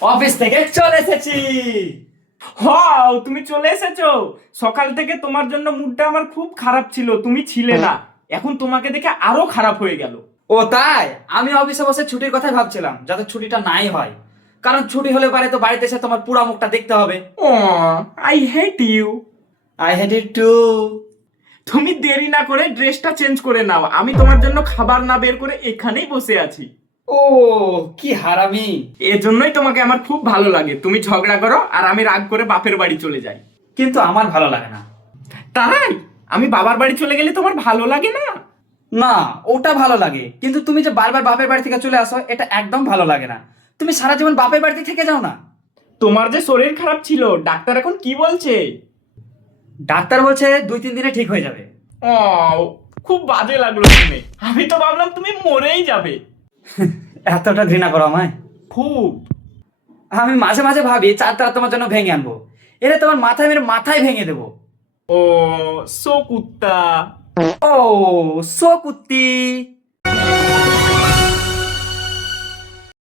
Office থেকে চলে এসেছি। হাও, তুমি চলে এসেছো। সকাল থেকে তোমার জন্য মুডটা আমার খুব খারাপ ছিল, তুমি ছিলে না। এখন তোমাকে দেখে আরো খারাপ হয়ে গেল। ও তাই? আমি অফিসে বসে ছুটির কথাই ভাবছিলাম, যাতে ছুটিটা নাই হয়। কারণ ছুটি হলে পারে তো বাড়িতে এসে তোমার পুরা মুখটা দেখতে হবে। ও, I hate you. I hate it too. তুমি দেরি না করে ড্রেসটা চেঞ্জ করে নাও, আমি তোমার জন্য খাবার না বের করে এখানেই বসে আছি। ও, কি হারামি। এজন্যই তোমাকে আমার খুব ভালো লাগে, তুমি ঝগড়া করো আর আমি রাগ করে বাপের বাড়ি চলে যাই। কিন্তু আমার ভালো লাগে না। তাই? আমি বাবার বাড়ি চলে গেলে তোমার ভালো লাগে না? না, ওটা ভালো লাগে, কিন্তু তুমি যে বারবার বাপের বাড়ি থেকে চলে আসো এটা একদম ভালো লাগে না। তুমি সারা জীবন বাপের বাড়িতে থেকে যাও না। তোমার যে শরীর খারাপ ছিল, ডাক্তার এখন কি বলছে? ডাক্তার বলছে 2-3 দিনে ঠিক হয়ে যাবে। ও, খুব বাজে লাগলো শুনে। আমি তো ভাবলাম তুমি মরেই যাবে। এতটা ঘৃণা করো আমায়? খুব। আমি মাঝে মাঝে ভাবি চারটা তোমার জন্য ভেঙে আনবো। এটা তোমার মাথায় মেরে মাথায় ভেঙে দেবো। ও, সো কুত্তা। ও, সো কুত্তি।